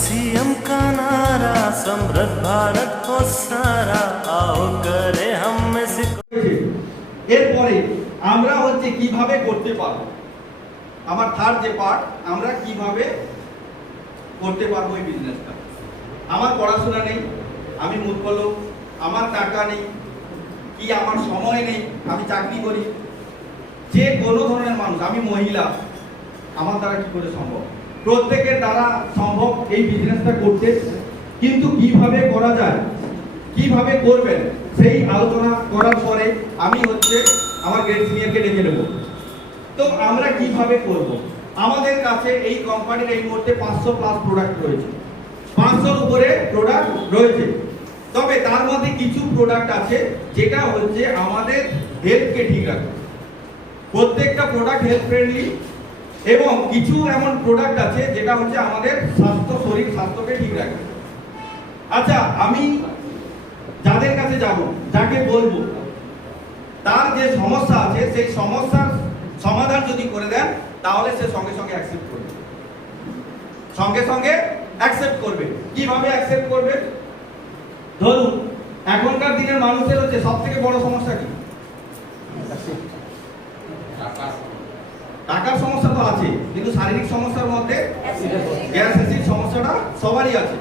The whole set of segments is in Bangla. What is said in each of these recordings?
सीएम का नारा समृद्ध भारत को सारा आओ करे हम में से এরপরে আমরা হচ্ছে কিভাবে করতে পারবো আমার থার্ড যে পার্ট আমরা কিভাবে করতে পারবো এই বিজনেসটা আমার পড়াশোনা নেই আমি মূর্খ লোক আমার টাকা নেই কি আমার সময় নেই আমি চাকরি করি যে কোনো ধরনের মানুষ আমি মহিলা আমার দ্বারা কি করে সম্ভব প্রত্যেকের দ্বারা সম্ভব এই বিজনেসটা করতে কিন্তু কিভাবে করা যায় কিভাবে করবেন সেই আলোচনা করার পরে আমি হচ্ছে আমার গ্রেড সিনিয়রকে ডেকে নেব তো আমরা কিভাবে করব আমাদের কাছে এই কোম্পানির এই মুহূর্তে 500 প্লাস প্রোডাক্ট রয়েছে 500 এর উপরে প্রোডাক্ট রয়েছে তবে তার মধ্যে কিছু প্রোডাক্ট আছে যেটা হচ্ছে আমাদের হেলথকে ঠিক রাখে প্রত্যেকটা প্রোডাক্ট হেলথ ফ্রেন্ডলি এবং কিছু এমন প্রোডাক্ট আছে যেটা হচ্ছে আমাদের স্বাস্থ্য শরীর স্বাস্থ্যকে ঠিক রাখে আচ্ছা আমি যাদের কাছে যাব যাকে বলবো তার যে সমস্যা আছে সেই সমস্যার সমাধান যদি করে দেন তাহলে সে সঙ্গে সঙ্গে অ্যাকসেপ্ট করবে সঙ্গে সঙ্গে অ্যাকসেপ্ট করবে কিভাবে অ্যাকসেপ্ট করবে ধরুন এখনকার দিনের মানুষের হচ্ছে সবথেকে বড় সমস্যা কি টাকার সমস্যা তো আছে কিন্তু শারীরিক সমস্যার মধ্যে গ্যাস অ্যাসিড সমস্যাটা সবারই আছে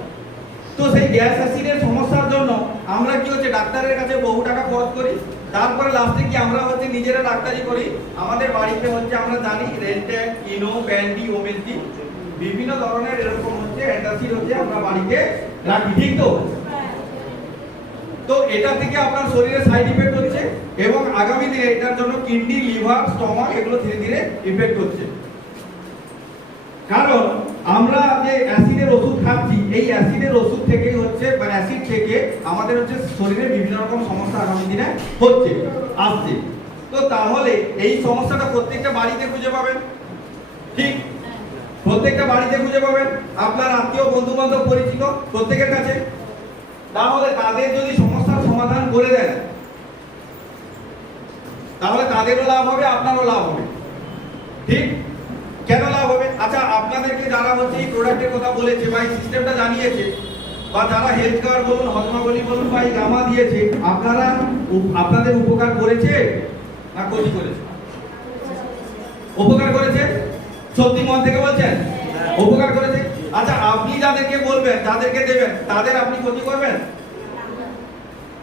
তো সেই গ্যাস অ্যাসিডের সমস্যার জন্য আমরা কি হচ্ছে ডাক্তারের কাছে বহু টাকা খরচ করি তারপরে লাস্টে কি আমরা হচ্ছে নিজেরা ডাক্তারি করি আমাদের বাড়িতে হচ্ছে আমরা জানি রেন্টেক ইনো প্যান্ডি ওমেসডি বিভিন্ন ধরনের এরকম হচ্ছে অ্যান্টাসিড হচ্ছে আমরা বাড়িতে রাখি ঠিক তো তো এটা থেকে আপনার শরীরে সাইড ইফেক্ট হচ্ছে এবং আগামী দিনে এটার জন্য কিডনি লিভার স্টমাক এগুলো ধীরে ধীরে ইফেক্ট হচ্ছে কারণ আমরা যে অ্যাসিডের ওষুধ খাচ্ছি এই অ্যাসিডের ওষুধ থেকেই হচ্ছে বা অ্যাসিড থেকে আমাদের হচ্ছে শরীরে বিভিন্ন রকম সমস্যা আগামী দিনে হচ্ছে আসছে তো তাহলে এই সমস্যাটা প্রত্যেকটা বাড়িতে খুঁজে পাবেন ঠিক প্রত্যেকটা বাড়িতে খুঁজে পাবেন আপনার আত্মীয় বন্ধু বান্ধব পরিচিত প্রত্যেকের কাছে তাহলে তাদের যদি সমস্যার সমাধান করে দেন তাহলে তাদেরও লাভ হবে আপনারও লাভ হবে ঠিক কেন লাভ হবে আচ্ছা আপনাদেরকে যারা হচ্ছে এই প্রোডাক্টের কথা বলেছে বা এই সিস্টেমটা জানিয়েছে বা যারা হেলথ কার্ড বলুন হজমাবলী বলুন বা এই গামা দিয়েছে আপনারা আপনাদের উপকার করেছে না ক্ষতি করেছে উপকার করেছে সত্যি মন থেকে বলছেন উপকার করেছে আচ্ছা আপনি যাদেরকে বলবেন যাদেরকে দেবেন তাদের আপনি ক্ষতি করবেন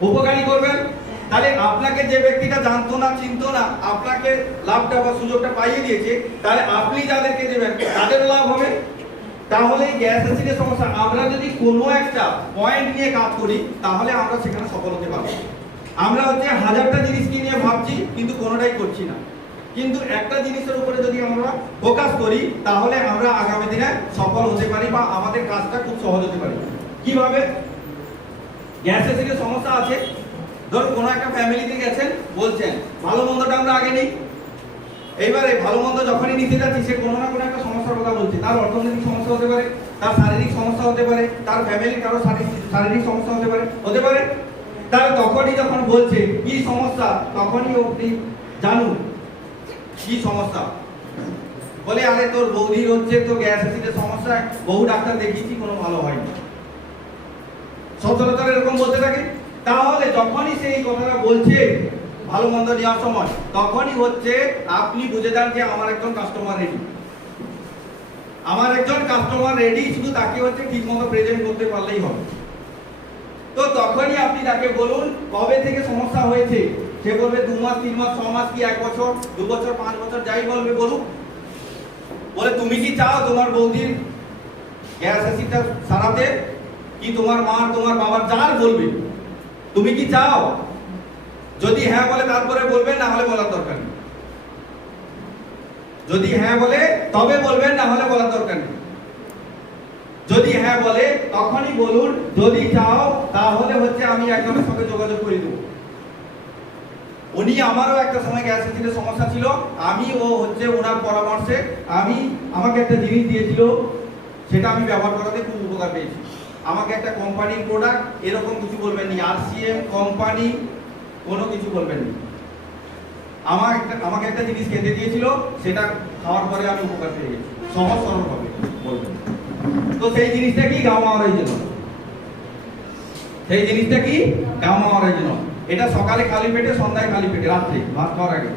উপকারী করবেন তাহলে আপনাকে যে ব্যক্তিটা জানতো না চিনতো না আপনাকে লাভটা বা সুযোগটা পাইয়ে দিয়েছে তাহলে আপনি যাদেরকে দেবেন তাদের লাভ হবে তাহলে গ্যাস অ্যাসিডের সমস্যা আমরা যদি কোনো একটা পয়েন্ট নিয়ে কাজ করি তাহলে আমরা সেখানে সফল হতে পারবো আমরা হচ্ছে হাজারটা জিনিসকে নিয়ে ভাবছি কিন্তু কোনোটাই করছি না কিন্তু একটা জিনিসের উপরে যদি আমরা ফোকাস করি তাহলে আমরা আগামী দিনে সফল হতে পারি বা আমাদের কাজটা খুব সহজ হতে পারে কিভাবে গ্যাস অ্যাসিডের সমস্যা আছে ধরুন কোনো একটা ফ্যামিলিতে গেছেন বলছেন ভালো মন্দটা আমরা আগে নেই এইবারে ভালো মন্দ যখনই নিতে যাচ্ছি সে কোনো না কোনো একটা সমস্যার কথা বলছে তার অর্থনৈতিক সমস্যা হতে পারে তার শারীরিক সমস্যা হতে পারে তার ফ্যামিলির কারো শারীরিক সমস্যা হতে পারে তাহলে তখনই যখন বলছে কি সমস্যা তখনই আপনি জানুন কি সমস্যা বলে আরে তোর বৌদির হচ্ছে তো গ্যাস অ্যাসিডের সমস্যা বহু ডাক্তার দেখিয়েছি কোনো ভালো হয়নি সচরাচর এরকম বলতে থাকে তাহলে যখনই সে এই কথাটা বলছে ভালো মন্দ নেওয়ার সময় তখনই হচ্ছে আপনি বুঝে যান যে আমার একজন কাস্টমার রেডি শুধু তাকে হচ্ছে ঠিক মতো প্রেজেন্ট করতে পারলেই হবে তো তখনই আপনি তাকে বলুন কবে থেকে সমস্যা হয়েছে সে বলবে 2 মাস 3 মাস 6 মাস কি 1 বছর 2 বছর 5 বছর যাই বলবে বলুক বলে তুমি কি চাও তোমার বৌদির গ্যাস অ্যাসিডটা সারাতে কি তোমার মা তোমার বাবার যার বলবে তুমি কি চাও যদি হ্যাঁ বলে তারপরে বলবেন না হলে বলার দরকার নেই যদি হ্যাঁ বলে তবে বলবেন না হলে বলার দরকার নেই যদি হ্যাঁ বলে তখনই বলুন যদি চাও তাহলে হচ্ছে আমি একজনের সঙ্গে যোগাযোগ করে দেব উনি আমারও একটা সময় গ্যাস অ্যাসিডের সমস্যা ছিল আমি ও হচ্ছে ওনার পরামর্শে আমাকে একটা জিনিস দিয়েছিল সেটা আমি ব্যবহার করাতে খুব উপকার পেয়েছি আমাকে একটা কোম্পানির প্রোডাক্ট এরকম কিছু বলবেন না আরসিএম কোম্পানি কোনো কিছু বলবেন না আমাকে একটা জিনিস খেতে দিয়েছিল সেটা খাওয়ার পরে আমি উপকার পেয়ে গেছি সহজ সরল ভাবে বলবেন তো সেই জিনিসটা কি গামা অরিজিনাল, সেই জিনিসটা কি গামা অরিজিনাল। এটা সকালে খালি পেটে, সন্ধ্যায় খালি পেটে, রাত্রে ভাত খাওয়ার আগে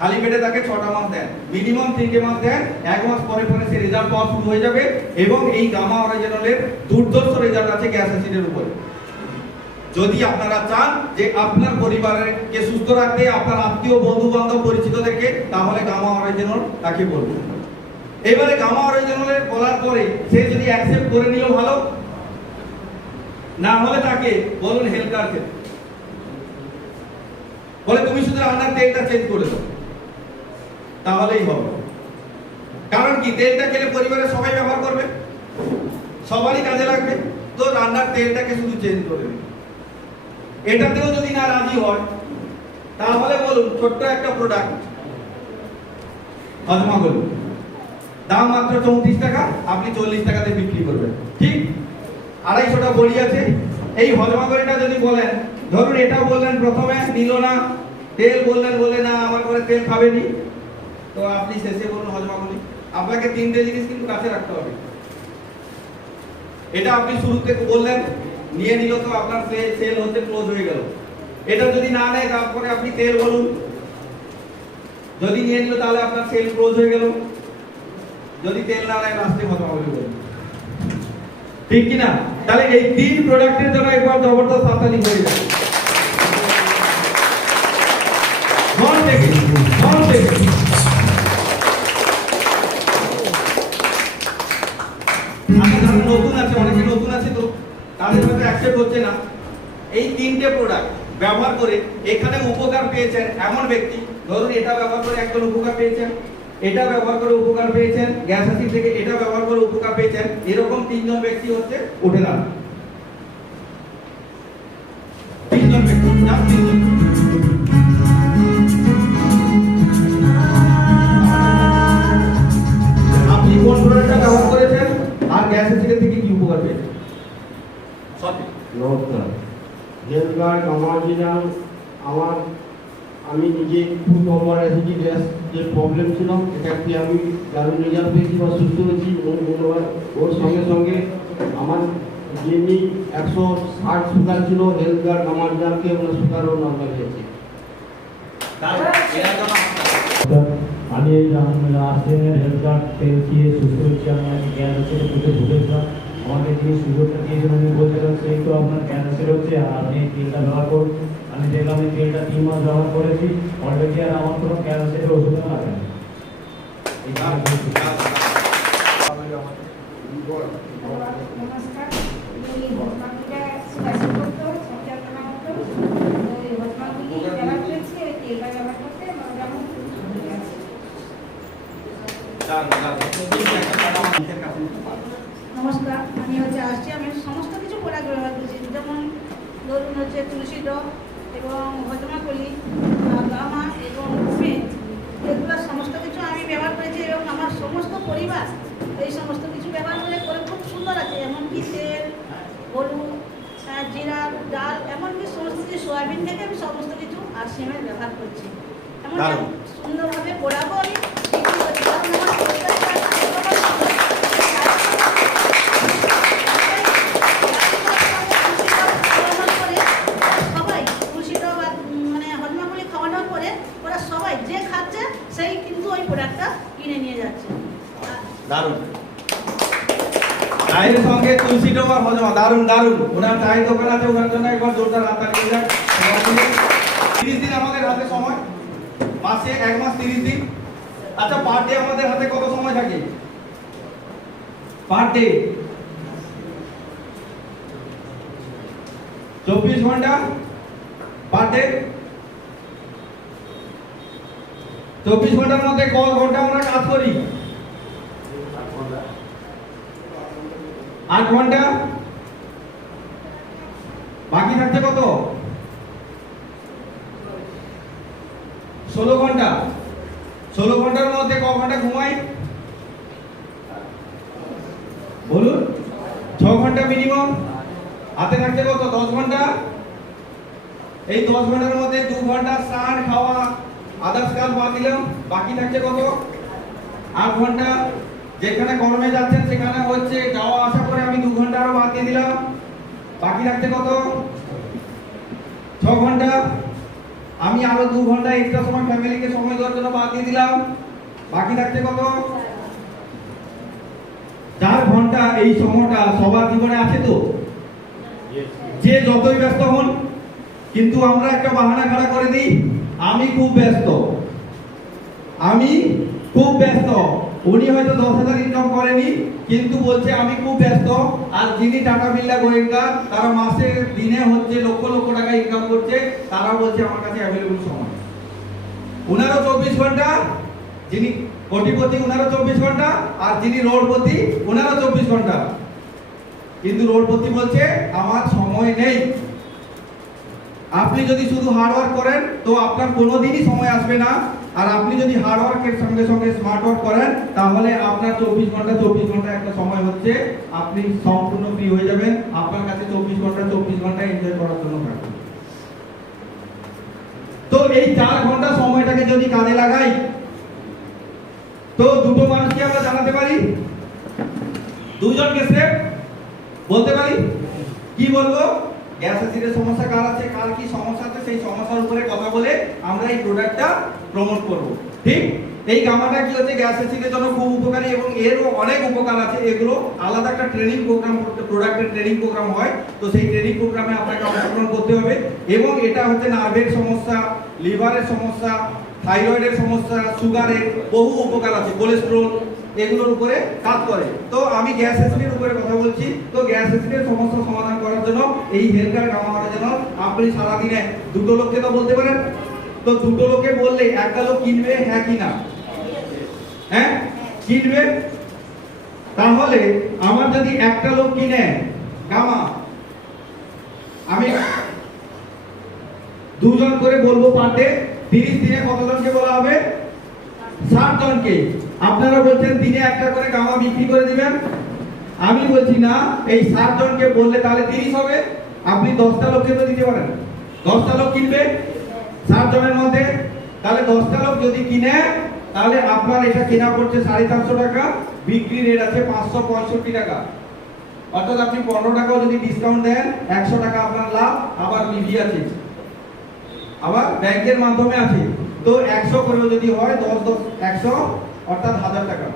খালি পেটে তাকে 6টা মাস দেন, মিনিমাম 3টে মাস দেন। 1 মাস পরে পরে সে রেজাল্ট পাওয়া শুরু হয়ে যাবে। এবং এই গামা অরিজিনালের দুর্ধর্ষ রেজাল্ট আছে গ্যাস অ্যাসিডের উপরে। যদি আপনারা চান যে আপনার পরিবারকে সুস্থ রাখতে, আপনার আত্মীয় বন্ধু বান্ধব পরিচিতদেরকে, তাহলে গামা অরিজিনাল তাকে বলুন। এবারে গামা অরিজিনালের বলার পরে সে যদি অ্যাকসেপ্ট করে নিল ভালো, না হলে তাকে বলুন হেলকার খেতে, বলে তুমি শুধু রান্নার তেলটা চেঞ্জ করে দাও, তাহলেই হবে। কারণ কি, তেলটা খেলে পরিবারের সবাই ব্যবহার করবে, সবারই কাজে লাগবে। তো রান্নার তেলটাকে শুধু চেঞ্জ করে দিন। এটাতেও যদি না রাজি হয়, তাহলে বলুন ছোট্ট একটা প্রোডাক্ট হজমা করুন, দাম মাত্র 34 টাকা, আপনি 40 টাকাতে বিক্রি করবেন। ঠিক 250টা বড়ি আছে। এই হজমা করিটা যদি বলেন, ধরুন এটা বললেন প্রথমে নিল না, তেল বললেন, বলে না আমার ঘরে তেল খাবেনি, তো আপনি শেষে বলুন হজমা করি। আপনাকে 3টে জিনিস কিন্তু কাছে রাখতে হবে। এটা আপনি শুরুতে বললেন, নিয়ে নিল, তো আপনার সেল হতে ক্লোজ হয়ে গেল। এটা যদি না নেয়, তারপরে আপনি তেল বলুন, যদি নিয়ে নিল তাহলে আপনার সেল ক্লোজ হয়ে গেল। যদি তেল না নেয়, লাস্টে হজমা করি বলুন। ঠিক কি না? তাহলে এই 3 প্রোডাক্টের জন্য একবার জবরদস্ত হাততালি হয়ে যাবে। নতুন আছে, অনেকে নতুন আছে, তো তাদের হয়তো অ্যাকসেপ্ট হচ্ছে না। এই 3টে প্রোডাক্ট ব্যবহার করে এখানে উপকার পেয়েছেন এমন ব্যক্তি, ধরুন এটা ব্যবহার করে একজন উপকার পেয়েছেন, এটা ব্যবহার করে উপকার পেয়েছেন, গ্যাস অ্যাসিড থেকে এটা ব্যবহার করে উপকার পেয়েছেন, এরকম 3 জন ব্যক্তি হচ্ছে উঠে দাঁড়ান। 3 জন ব্যক্তি, জাস্ট 3 জন। আপনি কোন প্রোডাক্টটা ব্যবহার করেছেন আর গ্যাস অ্যাসিড থেকে কি উপকার পেয়েছেন? সঠিক। নমস্কার। হেলথ কার্ড অরিজিনাল আমার, আমি নিজে ফুড ওভার অ্যাসিডি গ্যাস যে প্রবলেম ছিল, এটাকে আমি দারুণ রেজাল্ট পেয়েছি বা সুস্থ হয়েছি। এবং ধন্যবাদ। ওর সঙ্গে সঙ্গে আমার যিনি 160 সুগার ছিল, হেলথ কার্ড অরিজিনালকে ওনার সুগারও নর্মাল হয়েছে। আমি এই আর্সেনের হেলথ কার্ড পেয়েছি, সুস্থ হচ্ছি। আমি গ্যাস অ্যাসিডে পেটে ভুগেছিলাম, আমাকে যে সুগারটা দিয়েছিলেন আমি বলছিলাম সেই তো আপনার গ্যাস অ্যাসিড হচ্ছে, আর আপনি এই তেলটা ব্যবহার করুন। আমি দেখলাম এই তেলটা 3 মাস ব্যবহার করেছি, অলরেডি আর আমার কোনো গ্যাস অ্যাসিডের ওষুধ লাগে না। নমস্কার, আমি হজমাগুলিটা সুগার করতে সঞ্চালনা করতে ওই হজমাগুলি ব্যবহার করেছি, ওই তেলটা ব্যবহার করতে মোটামুটি ভালো আছে। নমস্কার, আমি আসছি, আমি সমস্ত কিছু প্রোডাক্ট ব্যবহার করছি, যেমন ধরুন তুলসী ডগ এবং হজমাকলি, গামা এবং মেথ, এগুলো সমস্ত কিছু আমি ব্যবহার করেছি এবং আমার সমস্ত পরিবার এই সমস্ত কিছু ব্যবহার করে খুব সুন্দর আছে। এমনকি তেল, হলুদ, জিরা, ডাল, এমনকি সমস্ত কিছু সয়াবিন থেকে আমি সমস্ত কিছু আরসিএমের ব্যবহার করছি। এমনকি সুন্দরভাবে পোড়াবো আমি বিক্রি করছি। কারণ আমার পরিবারটা সবাই তুলসীটা বা মানে হজমাগুলি খাওয়ানোর পরে ওরা সবাই যে খাচ্ছে সেই কিন্তু ওই প্রোডাক্টটা কিনে নিয়ে যাচ্ছে। দারুণ। চায়ের সঙ্গে তুলসী ডোবা হজমা, দারুণ দারুণ। ওনার চায়ের দোকান আছে, ওনার জন্য একবার জোরদার হাততালি দিয়ে যাক। 30 দিন আমাদের হাতে সময়, মাসে 1 মাস 30 দিন। আচ্ছা, পার ডে আমাদের হাতে কত সময় থাকে? পার ডে 24 ঘন্টা পার ডে। 24 ঘন্টার মধ্যে কত ঘন্টা আমরা কাজ করি? 8 ঘন্টা। বাকি থাকছে কত? 16 ঘন্টা। 16 ঘন্টার মধ্যে ক ঘন্টা ঘুমাই বলুন? 6 ঘন্টা মিনিমাম। হাতে থাকছে কত? 10 ঘন্টা। এই 10 ঘন্টার মধ্যে 2 ঘন্টা স্নান, খাওয়া, আদার্স কাজ বাদ দিলাম, বাকি থাকছে কত? 8 ঘন্টা। যেখানে কর্মে যাচ্ছেন সেখানে হচ্ছে যাওয়া আসা করে আমি 2 ঘন্টা আরো বাদ দিয়ে দিলাম, বাকি রাখতে কত 6 ঘন্টা। আমি আরো 2 ঘন্টা এক্সট্রা সময় ফ্যামিলিকে সময় দেওয়ার জন্য বাদ দিয়ে দিলাম, বাকি রাখতে কত 4 ঘন্টা। এই সময়টা সবার জীবনে আছে তো, যে যতই ব্যস্ত হন, কিন্তু আমরা একটা বাহানা খাড়া করে দিই, আমি খুব ব্যস্ত, আমি খুব ব্যস্ত। উনি হয়তো 10,000 ইনকাম করেনি, কিন্তু বলছে আমি খুব ব্যস্ত। আর যিনি টাটা বিড়লা গোয়েঙ্কা, তারা মাসে দিনে হচ্ছে লক্ষ লক্ষ টাকা ইনকাম করছে, তারা বলছে আমার কাছে অ্যাভেলেবল সময়। উনারও 24 ঘন্টা, যিনি কোটিপতি উনারও 24 ঘন্টা, আর যিনি রোডপতি উনারও 24 ঘন্টা। কিন্তু রোডপতি বলছে আমার সময় নেই। আপনি যদি শুধু হার্ড ওয়ার্ক করেন তো আপনার কোনোদিনই সময় আসবে না। আর আপনি যদি হার্ড ওয়ার্কের সঙ্গে সঙ্গে স্মার্ট ওয়ার্ক করেন, তাহলে আপনার 24 ঘন্টা একটা সময় হচ্ছে আপনি সম্পূর্ণ ফ্রি হয়ে যাবেন। আপনার কাছে 24 ঘন্টা এনজয় করার জন্য থাকবে। তো এই 4 ঘন্টা সময়টাকে যদি কাজে লাগাই, তো দুটো মানুষকে আমরা জানাতে পারি, দুজনকে স্টেপ বলতে পারি। কি বলবো? গ্যাস অ্যাসিডের সমস্যা কার আছে, কার কি সমস্যা আছে, সেই সমস্যার উপরে কথা বলে আমরা এই প্রোডাক্টটা প্রমোট করব। ঠিক, এই গামাটা কি হচ্ছে গ্যাস অ্যাসিডের জন্য খুব উপকারী, এবং এরও অনেক উপকার আছে। এগুলো আলাদা একটা ট্রেনিং প্রোগ্রাম করতে, প্রোডাক্টের ট্রেনিং প্রোগ্রাম হয়, তো সেই ট্রেনিং প্রোগ্রামে আপনাকে অংশগ্রহণ করতে হবে। এবং এটা হচ্ছে নার্ভের সমস্যা, লিভারের সমস্যা, থাইরয়েডের সমস্যা, সুগারের বহু উপকার আছে, কোলেস্টেরল, এগুলোর উপরে কাজ করে। তো আমি গ্যাস অ্যাসিডের উপরে কথা বলছি। তো গ্যাস অ্যাসিডের সমস্যা সমাধান করার জন্য এই হেলথ কার্ড গামার জন্য আপনি সারাদিনে দুটো লোককে তো বলতে পারেন। তো দুটো লোকে বললে একটা লোক কিনবে, হ্যাঁ কি না? হ্যাঁ কিনবে। তাহলে আমার যদি একটা লোক কিনে গামা, আমি 2 জন করে বলবো পার ডে, 30 দিনে কতজনকে বলা হবে? 60 জনকে। আপনারা বলছেন দিনে একটা করে গামা বিক্রি করে দিবেন। আমি বলছি না, এই 60 জনকে বললে তাহলে 30 হবে। আপনি 10টা লোককে তো দিতে পারেন, 10টা লোক কিনবে 60 জনের মধ্যে। তাহলে 10টা লোক যদি কিনে, তাহলে আপনার এটা কেনা পড়ছে 450 টাকা, বিক্রি রেট আছে 565 টাকা। অর্থাৎ আপনি 15 টাকাও যদি ডিসকাউন্ট দেন, 100 টাকা আপনার লাভ। আবার লিভি আছে, আবার ব্যাংকের মাধ্যমে আছে। তো 100 করেও যদি হয় 100 অর্থাৎ 1000 টাকা।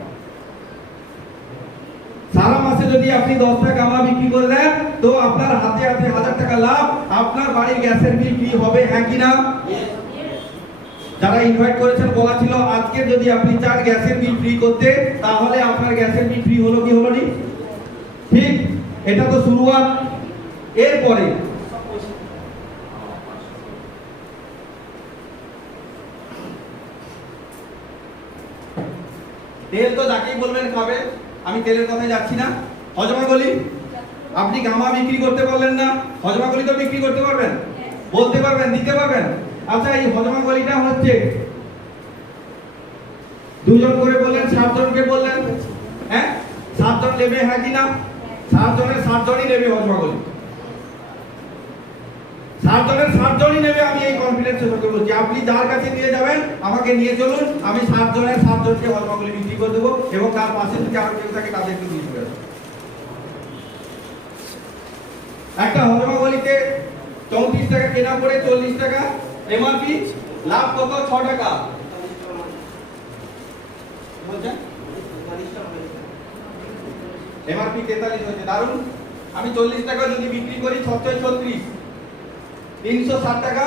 সারা মাসে যদি আপনি 10টা গামা বিক্রি করে দেন, তো আপনার হাতে হাতে 1000 টাকা লাভ। আপনার বাড়ির গ্যাসের বিল ফ্রি হবে, হ্যাঁ কি না? যারা ইনভাইট করেছেন বলা ছিল আজকে যদি আপনি চান গ্যাসের বিল ফ্রি করতে, তাহলে আপনার গ্যাসের বিল ফ্রি হলো কি হলো নি? ঠিক, এটা তো শুরুয়াত। এরপরে তেল তো যাকেই বলবেন খাবে, আমি তেলের কথায় যাচ্ছি না। হজমাগুলি আপনি গামা বিক্রি করতে পারলেন না, হজমাগুলি তো বিক্রি করতে পারবেন, বলতে পারবেন, দিতে পারবেন। আচ্ছা, এই হজমাগুলিটা হচ্ছে 2 জন করে বললেন, 60 জনকে বললেন, হ্যাঁ 60 জন নেবে, হ্যাঁ কি না? 60 জনের 60 জনই নেবে হজমাগুলি, 60 জনের 60 জনই নেবে। আমি এই কনফিডেন্সের সঙ্গে বলছি, আপনি যার কাছে নিয়ে যাবেন আমাকে নিয়ে চলুন, আমি 60 জনের 60 জনকে হজমাগুলি বিক্রি করে দেবো, এবং তার পাশে যদি আরো কেউ থাকে তাদেরকে দিয়ে দেবেন। একটা হজমাগুলিতে 34 টাকা কেনা পড়ে 40 টাকা এমআরপি, লাভ কত? 6 টাকা। বলছেন এমআরপি 43 হয়েছে, দারুন। আমি 40 টাকা যদি বিক্রি করি, 36 360 টাকা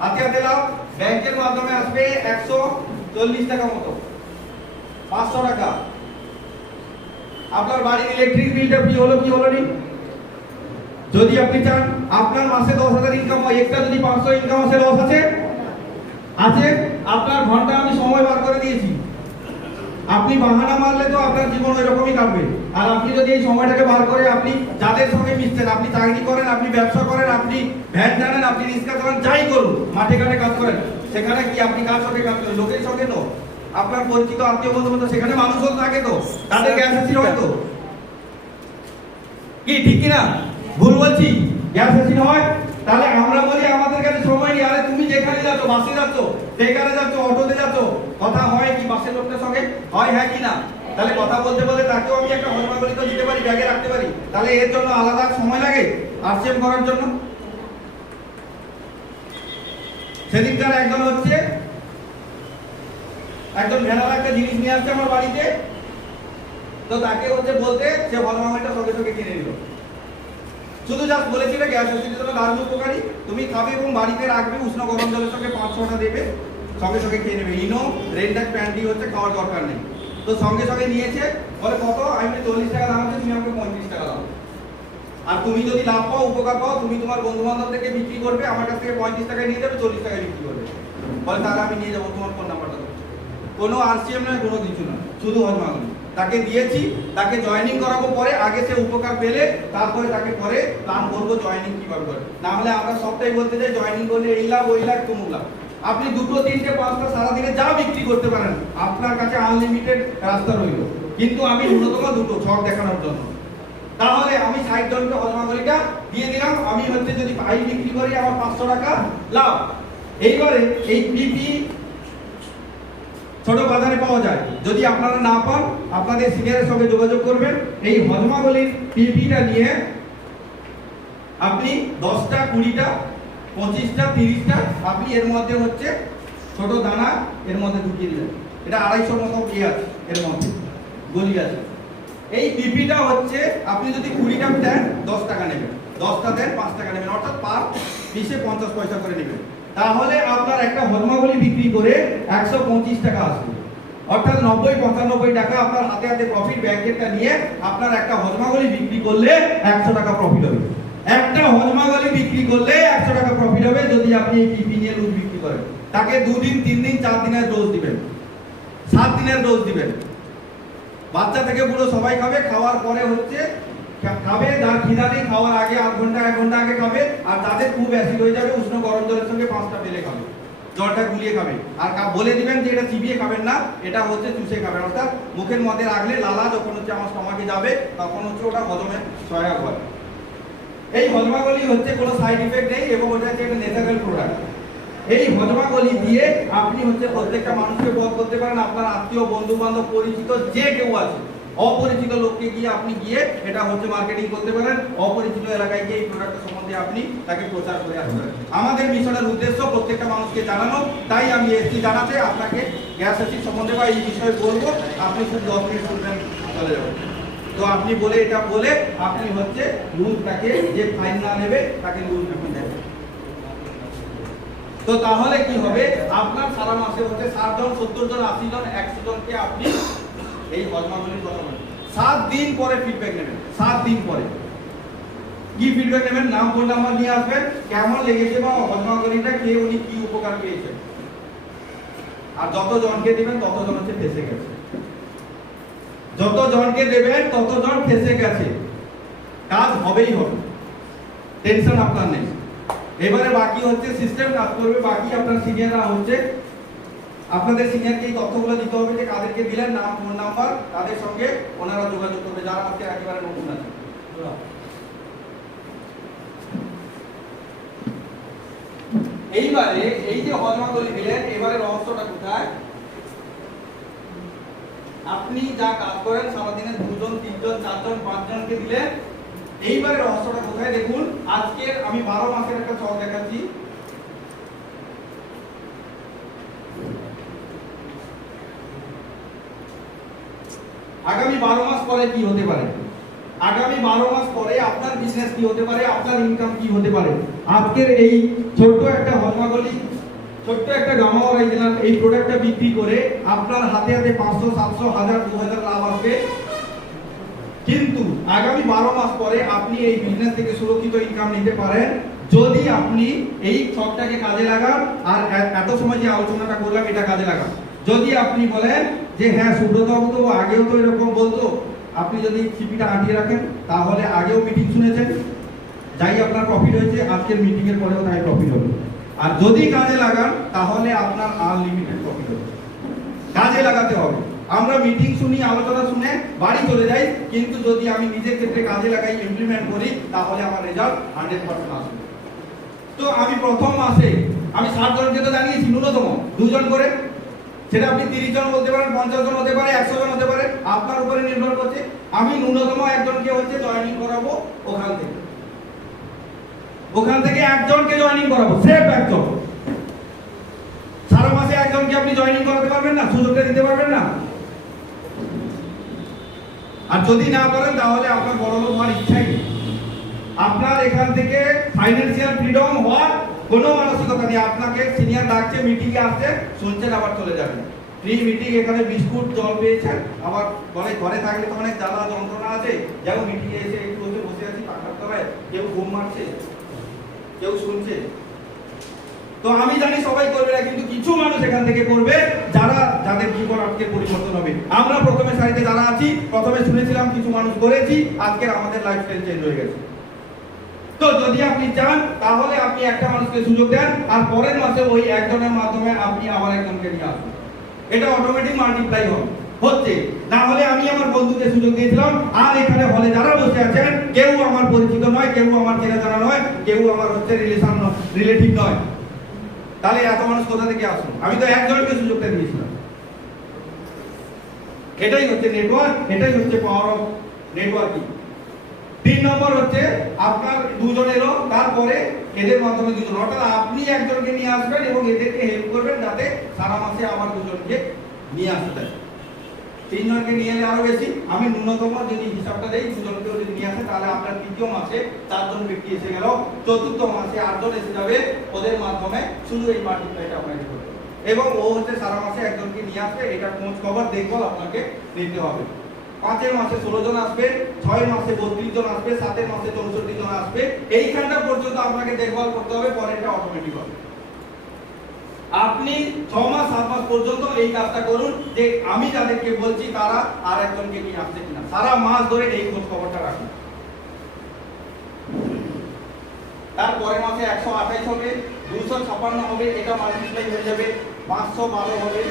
হাতে হাতে লাভ। ব্যাংকের মাধ্যমে আসবে 140 টাকা মতো, 500 টাকা। আপনার বাড়ির ইলেকট্রিক বিলটা ফ্রি হলো কি হলো নি? যদি আপনি চান আপনার মাসে 10,000 ইনকাম হয়, একটা যদি 500 ইনকাম আসে, লস আছে? আছে। আপনার ঘন্টা আমি সময় বার করে দিয়েছি, আপনি বাহানা মারলে তো আপনার জীবন ওইরকমই কাটবে। আর আপনি যদি এই সময়টাকে বার করে আপনি যাদের সঙ্গে মিশছেন, আপনি চাকরি করেন, আপনি ব্যবসা করেন, আপনি ভ্যান জানেন, আপনি রিক্সা চালান, যাই করুন, মাঠে ঘাটে কাজ করেন, সেখানে কি আপনি কার সঙ্গে কাজ করেন? লোকের সঙ্গে তো, আপনার পরিচিত আত্মীয় বন্ধু বান্ধব, সেখানে মানুষও থাকে, তো তাদের গ্যাস অ্যাসিড হয় তো, কি ঠিক কিনা? ভুল বলছি? গ্যাস অ্যাসিড হয়। তাহলে আমরা বলি আমাদের কাছে সময় নেই। আরে তুমি যেখানে যাচ্ছ, বাসে যাচ্ছ, যেখানে যাচ্ছ, অটোতে যাচ্ছ, কথা হয় কি বাসের লোকটার সঙ্গে? হয়, হ্যাঁ কি না? তাহলে কথা বলতে বলতে তাকেও আমি একটা হজমাগুলি তো দিতে পারি, ব্যাগে রাখতে পারি। তাহলে এর জন্য আলাদা সময় লাগে আরসিএম করার জন্য। সেদিনকার একজন ভ্যানার একটা জিনিস নিয়ে আসছে আমার বাড়িতে, তো তাকে বলতে সে হজমাগুলিটা সঙ্গে সঙ্গে কিনে নিল। শুধু জাস্ট বলেছিল গ্যাস অ্যাসিডের জন্য দারুণ উপকারী, তুমি খাবে এবং বাড়িতে রাখবে, উষ্ণ গরম জলের সঙ্গে 5-6টা দেবে, সঙ্গে সঙ্গে খেয়ে নেবে। ইনো রেনটাক প্যান্টি খাওয়ার দরকার নেই। তো সঙ্গে সঙ্গে নিয়েছে, বলে কত? আমি 40 টাকা দাম আছে, তুমি আমাকে 35 টাকা দাও। আর তুমি যদি লাভ পাও, উপকার পাও, তুমি তোমার বন্ধু বান্ধবদেরকে বিক্রি করবে, আমার কাছ থেকে 35 টাকায় নিয়ে যাবে, 40 টাকায় বিক্রি করবে। বলে তাহলে আমি নিয়ে যাবো, তোমার ফোন নাম্বারটা দাও। কোনো আরসিএম নয়, কোনো কিছু না, শুধু হজমাগুলি। তাকে দিয়েছি, তাকে জয়েনিং করাবো, পরে আগে সে উপকার পেলে তারপরে তাকে পরে প্ল্যান করবো জয়েনিং কিভাবে করে। না হলে আমরা সবটাই বলতে যাই জয়েনিং করলে এই লাভ ওই লাভ তুমুক লাভ। আপনি 2, 3, 5টা সারাদিনে যা বিক্রি করতে পারেন, আপনার কাছে আনলিমিটেড রাস্তা রইল। কিন্তু আমি ন্যূনতম 2টো ছক দেখানোর জন্য। তাহলে আমি 60 জনকে হজমাগুলিটা দিয়ে দিলাম। আমি যদি পাই বিক্রি করি, আমার 500 টাকা লাভ। এইবারে এই পিপি ছোট বাজারে পাওয়া যায়। যদি আপনারা না পান, আপনাদের সিনিয়রের সঙ্গে যোগাযোগ করবেন। এই হজমাগুলির পিপিটা নিয়ে আপনি 10টা, 20টা, 25টা, 30টা আপনি এর মধ্যে ছোট দানা এর মধ্যে ঢুকিয়ে দিলেন। এটা 250 মতো আছে, এর মধ্যে গলি আছে। এই পিপিটা আপনি যদি 20টা দেন 10 টাকা নেবেন, 10টা দেন 5 টাকা নেবেন, অর্থাৎ পার পিসে 50 পয়সা করে নেবেন। তাহলে আপনার একটা হজমাগুলি বিক্রি করে 125 টাকা আসবে। অর্থাৎ 90-95 টাকা আপনার হাতে হাতে প্রফিট। ব্যাংকেরটা নিয়ে আপনার একটা হজমাগুলি বিক্রি করলে 100 টাকা প্রফিট হবে। একটা হজমাগুলি বিক্রি করলে 100 টাকা প্রফিট হবে যদি আপনি এই পিপি নিয়ে লুজ বিক্রি করেন। তাকে 2 দিন, 3 দিন, 4 দিনের ডোজ দিবেন, 7 দিনের ডোজ দিবেন। বাচ্চা থেকে বুড়ো সবাই খাবে। খাওয়ার পরে খাবে, যার খিদা নেই খাওয়ার আগে 1 ঘন্টা 1 ঘন্টা আগে খাবে। আর যাদের খুব অ্যাসিড হয়ে যাবে, উষ্ণ গরম জলের সঙ্গে 5টা পেলে খাবে, জলটা গুলিয়ে খাবে। আর বলে দিবেন যে এটা চিবিয়ে খাবেন না, এটা চুষে খাবেন। অর্থাৎ মুখের মধ্যে রাখলে লালা যখন আমার স্টমাকে যাবে, তখন ওটা হজমে সহায়ক হয়। এই হজমাগুলি কোনো সাইড ইফেক্ট নেই এবং ওটা একটা ন্যাচারাল প্রোডাক্ট। এই হজমাগুলি দিয়ে আপনি প্রত্যেকটা মানুষকে বধ করতে পারেন। আপনার আত্মীয়, বন্ধু বান্ধব, পরিচিত যে কেউ আছে, অপরিচিত লোককে গিয়ে আপনি এটা মার্কেটিং করতে পারেন। অপরিচিত এলাকায় গিয়ে এই প্রোডাক্ট সম্বন্ধে আপনি তাকে প্রচার করে আসতে পারেন। আমাদের মিশনের উদ্দেশ্য প্রত্যেকটা মানুষকে জানানো। তাই আমি এসছি জানাতে আপনাকে গ্যাস অ্যাসিড সম্বন্ধে বা এই বিষয়ে বলবো। আপনি শুধু 10 মিনিট শুনবেন, চলে যাবেন। তো আপনি এটা বলে আপনি লুজটাকে যে ফাইন না নেবে তাকে লুজ আপনি দেবেন। তো তাহলে কি হবে, আপনার সারা মাসে 60 জন, 70 জন, 80 জন, 100 জনকে আপনি এই হজমাগুলির কথা বলেন। 7 দিন পরে ফিডব্যাক নেবেন। 7 দিন পরে কি ফিডব্যাক নেবেন? নাম, ফোন নাম্বার নিয়ে আসবেন, কেমন লেগেছে বা হজমাগুলিটা খেয়ে উনি কি উপকার পেয়েছেন। আর যত জনকে দিবেন তত জন ফেসে গেছে। যত জনকে দেবেন তত জন ফেসে গেছে। কাজ হবেই হবে, টেনশন আপনার নেই। এবারে বাকি সিস্টেম কাজ করবে। বাকি আপনার সিনিয়ররা আপনাদের সিনিয়রকে এই তথ্যগুলো দিতে হবে যে কাদেরকে দিলেন, নাম, ফোন নাম্বার, তাদের সঙ্গে ওনারা যোগাযোগ করবে যারা আজকে একেবারে নতুন আছে। এইবারে এই যে হজমাগুলি দিলেন, এবারে রহস্যটা কোথায়? আপনি যা কাজ করেন সারাদিনে 2 জন, 3 জন, 4 জন, 5 জনকে দিলেন। এইবারে রহস্যটা কোথায় দেখুন। আজকে আমি 12 মাসের একটা ছক দেখাচ্ছি। আগামী 12 মাস পরে কি হতে পারে? আগামী 12 মাস পরে আপনার বিজনেস কি হতে পারে, আপনার ইনকাম কি হতে পারে? আজকের এই ছোট্ট একটা হজমাগুলি, ছোট্ট একটা গামা অরিজিনাল এই প্রোডাক্টটা বিক্রি করে আপনার হাতে হাতে 500, 700, 1000, 2000 লাভ আসবে। কিন্তু আগামী 12 মাস পরে আপনি এই বিজনেস থেকে সুরক্ষিত ইনকাম নিতে পারেন যদি আপনি এই ছকটাকে কাজে লাগান। আর এত সময় যে আলোচনাটা করলাম এটা কাজে লাগান। যদি আপনি বলেন যে হ্যাঁ সুব্রত বাবু তো আগেও তো এরকম বলতো, আপনি যদি সিপিটা আঁটিয়ে রাখেন তাহলে আগেও মিটিং শুনেছেন, যাই আপনার প্রফিট হয়েছে আজকের মিটিং এর পরেও তাই প্রফিট হবে। আর যদি কাজে লাগান তাহলে আপনার আনলিমিটেড প্রফিট হবে। কাজে লাগাতে হবে। আমরা মিটিং শুনি, আলোচনা শুনে বাড়ি চলে যাই, কিন্তু যদি আমি নিজের ক্ষেত্রে কাজে লাগাই, ইমপ্লিমেন্ট করি, তাহলে আমার রেজাল্ট 100% আসবে। তো আমি প্রথম মাসে আমি 60 জনকে তো জানিয়েছি ন্যূনতম 2 জন করে। সেটা আপনি 30 জন বলতে পারেন, 50 জন হতে পারে, 100 জন হতে পারে, আপনার উপরে নির্ভর করছে। আমি ন্যূনতম একজনকে হচ্ছে জয়েনিং করাবো ওখান থেকে একজনকে জয়েনিং করাবো, সেফ একজন। সারা মাসে একজনকে আপনি জয়েনিং করাতে পারবেন না, সুযোগটা দিতে পারবেন না। আর যদি না পারেন তাহলে আপনার বড় লোক হওয়ার ইচ্ছাই নেই। আপনার এখান থেকে ফাইন্যান্সিয়াল ফ্রিডম হওয়ার কোনো মানসিকতা নেই। আপনাকে সিনিয়র ডাকছে, মিটিংয়ে আসছে, শুনছেন, আবার চলে যাবেন। ফ্রি মিটিং, এখানে বিস্কুট জল পেয়েছেন, আবার ঘরে থাকলে তো অনেক জ্বালা যন্ত্রণা আছে। যেমন মিটিংয়ে এসে একটু বসে আছি, টাকার তলায় কেউ ঘুম মারছে, কেউ শুনছে। তো আমি জানি সবাই করবে না, কিন্তু কিছু মানুষ এখান থেকে করবে যাদের জীবন আজকে পরিবর্তন হবে। আমরা প্রথমে সারিতে যারা আছি, প্রথমে শুনেছিলাম, কিছু মানুষ করেছি, আজকের আমাদের লাইফস্টাইল চেঞ্জ হয়ে গেছে। তো যদি আপনি চান তাহলে আপনি একটা মানুষকে সুযোগ দেন, আর পরের মাসে ওই একজনের মাধ্যমে আপনি আবার একজনকে নিয়ে আসবেন। এটা অটোমেটিক মাল্টিপ্লাই হচ্ছে। না হলে আমি আমার বন্ধুকে সুযোগ দিয়েছিলাম, আর এখানে হলে যারা বসে আছেন, কেউ আমার পরিচিত নয়, কেউ আমার চেনা জানা নয়, কেউ আমার হচ্ছে রিলেটিভ নয়। তাহলে এত মানুষ কোথা থেকে আসুন? আমি তো একজনকে সুযোগটা দিয়েছিলাম। এটাই হচ্ছে নেটওয়ার্ক, এটাই হচ্ছে পাওয়ার অফ নেটওয়ার্কিং। 3 নম্বর হচ্ছে আপনার দুজনেরও, তারপরে এদের মাধ্যমে দুজন, অর্থাৎ আপনি একজনকে নিয়ে আসবেন এবং এদেরকে হেল্প করবেন যাতে সারা মাসে আবার দুজনকে নিয়ে আসতে পারে। 3 জনকে নিয়ে এলে আরো বেশি। আমি ন্যূনতম যদি হিসাবটা দেই, দুজনকেও যদি নিয়ে আসে তাহলে আপনার 3য় মাসে 4 জন ব্যক্তি এসে গেল, 4র্থ মাসে 8 জন এসে যাবে। ওদের মাধ্যমে শুধু এই মাল্টিপ্লাইটা আপনাকে করতে হবে, এবং ও হচ্ছে সারা মাসে একজনকে নিয়ে আসবে। এটা খোঁজ খবর দেখভাল আপনাকে নিতে হবে। 5 মাসে 16 জন আসবে, 6 মাসে 32 জন আসবে, 7 মাসে 64 জন আসবে। এইখানটা পর্যন্ত আপনাকে দেখভাল করতে হবে, পরেরটা অটোমেটিক হবে। আপনি 6 মাস 7 মাস পর্যন্ত এই কাজটা করুন, যে আমি যাদেরকে বলছি তারা আর একজনকে নিয়ে আসছে কিনা। সারা মাস ধরে এই খোঁজ খবরটা রাখুন। তারপরের মাসে 128 হবে, 256 হবে, এটা মাল্টিপ্লাই হয়ে যাবে, 512 হবে,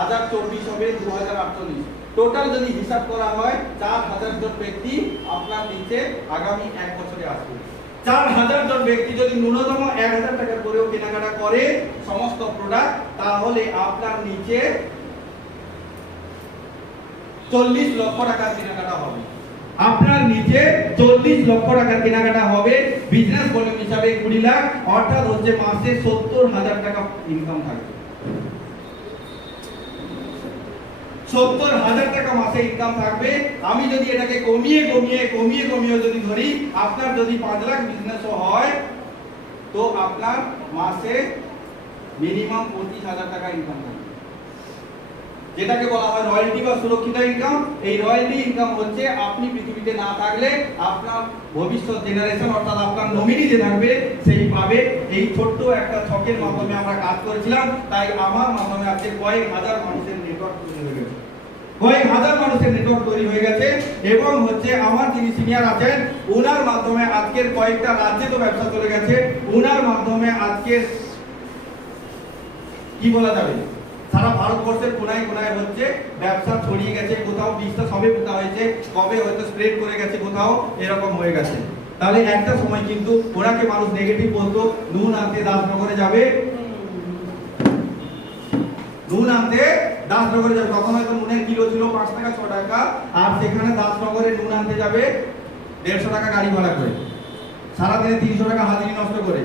1024 হবে, 2048। টোটাল যদি হিসাব করা হয় 4000 জন ব্যক্তি আপনার নিচে আগামী 1 বছরে আসবে। 4000 জন ব্যক্তি যদি ন্যূনতম 1000 টাকা করেও কেনাকাটা করে সমস্ত প্রোডাক্ট, তাহলে আপনার নিচে 40 লক্ষ টাকার কেনাকাটা হবে। আপনার নিচে 40 লক্ষ টাকার কেনাকাটা হবে। বিজনেস ভলিউম হিসাবে 20 লাখ, অর্থাৎ হচ্ছে মাসে 70,000 টাকা ইনকাম থাকবে। 70,000 টাকা মাসে ইনকাম থাকবে। আমি যদি এটাকে কমিয়ে যদি ধরি, আপনার যদি 5 লাখ বিজনেস হয়, তো আপনার মাসে মিনিমাম 25,000 টাকা ইনকাম থাকবে, যেটাকে বলা হয় রয়্যালটি বা সুরক্ষিত ইনকাম। এই রয়্যালটি ইনকাম হচ্ছে আপনি পৃথিবীতে না থাকলে আপনার ভবিষ্যৎ জেনারেশন, অর্থাৎ আপনার নমিনি যে থাকবে সেই পাবে। এই ছোট্ট একটা ছকের মাধ্যমে আমরা কাজ করেছিলাম, তাই আমার মাধ্যমে আজকে কয়েক হাজার মানুষের নেটওয়ার্ক তৈরি হয়ে গেছে, এবং হচ্ছে আমার যিনি সিনিয়র আছেন ওনার মাধ্যমে আজকের কয়েকটা রাজ্যে তো ব্যবসা চলে গেছে। ওনার মাধ্যমে আজকের কি বলা যাবে, সারা ভারতবর্ষের কোনায় কোনায় হচ্ছে ব্যবসা ছড়িয়ে গেছে। কোথাও বীজটা সবে পোতা হয়েছে, কবে হয়তো স্প্রেড করে গেছে, কোথাও এরকম হয়ে গেছে। তাহলে একটা সময় কিন্তু ওনাকে মানুষ নেগেটিভ বলতো, নুন আনতে দাসনগরে যাবে, তখন হয়তো নুনের কিলো ছিল 5 টাকা 6 টাকা, আর সেখানে দাসনগরে নুন আনতে যাবে 150 টাকা গাড়ি ভাড়া করে, সারাদিনে 300 টাকা হাজিরি নষ্ট করে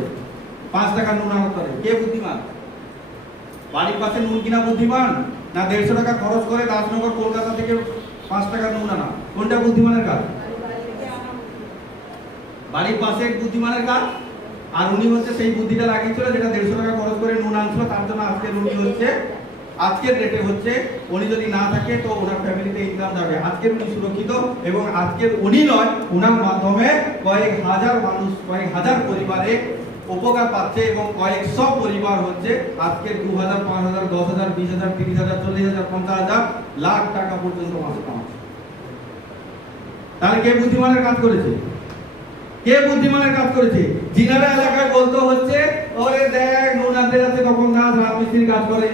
5 টাকা নুন আনতে করে। কে বুদ্ধিমান? বাড়ির পাশে নুন কিনা বুদ্ধিমান, না 150 টাকা খরচ করে দাসনগর কলকাতা থেকে 5 টাকা নুন আনা? কোনটা বুদ্ধিমানের কাজ? বাড়ির পাশে বুদ্ধিমানের কাজ। আর উনি হচ্ছে সেই বুদ্ধিটা লাগিয়েছিল, যেটা 150 টাকা খরচ করে নুন আনছিল, তার জন্য আজকে উনি হচ্ছে আজকের রেটে হচ্ছে, উনি যদি না থাকে তো ওনার ফ্যামিলিতে ইনকাম যাবে। আজকের উনি সুরক্ষিত, এবং আজকের উনি নয়, ওনার মাধ্যমে কয়েক হাজার মানুষ, কয়েক হাজার পরিবারে উপকার পাচ্ছে, এবং কয়েকশো পরিবার হচ্ছে আজকের 2000, 5000, 10,000, 20,000, 30,000, 40,000, 50,000 লাখ টাকা পর্যন্ত মাসে কামাচ্ছে। তাহলে কে বুদ্ধিমানের কাজ করেছে? কে বুদ্ধিমানের কাজ করেছে? জিনারা এলাকায় বলতো হচ্ছে, ওরে দেখ নুন আনতে যাচ্ছে তখন দাস রাজমিস্ত্রির কাজ করে,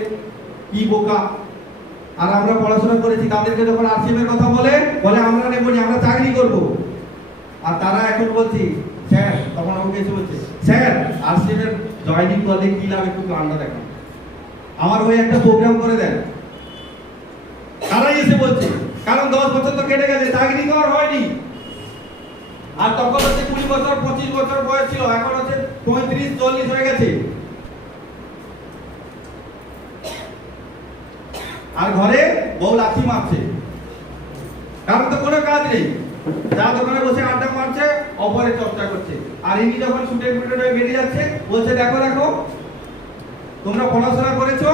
কি বোকা। আর আমরা পড়াশোনা করেছি, তাদেরকে যখন আরসিএম এর কথা বলে আমরা নেব না, আমরা চাকরি করব। আর তারা এখন বলছি স্যার, তখন আমাকে এসে বলছে স্যার আরসিএম এর জয়েনিং করলে কি লাভ, একটু প্ল্যানটা দেখান। আমার হয়ে একটা প্রোগ্রাম করে দেন। তারাই এসে বলছে, কারণ 10 বছর তো কেটে গেছে, চাকরি কর হয়নি। আর তখন হচ্ছে 20 বছর 25 বছর বয়স ছিল, এখন হচ্ছে 35-40 হয়ে গেছে। আর ঘরে বউ লাথি মারছে, কারণ তো কোনো কাজ নেই, যা দোকানে বসে আড্ডা মারছে, অপরে চর্চা করছে। আর ইনি যখন ছুটে ফুটে হয়ে বেরিয়ে যাচ্ছে, বলছে দেখো দেখো তোমরা পড়াশোনা করেছো,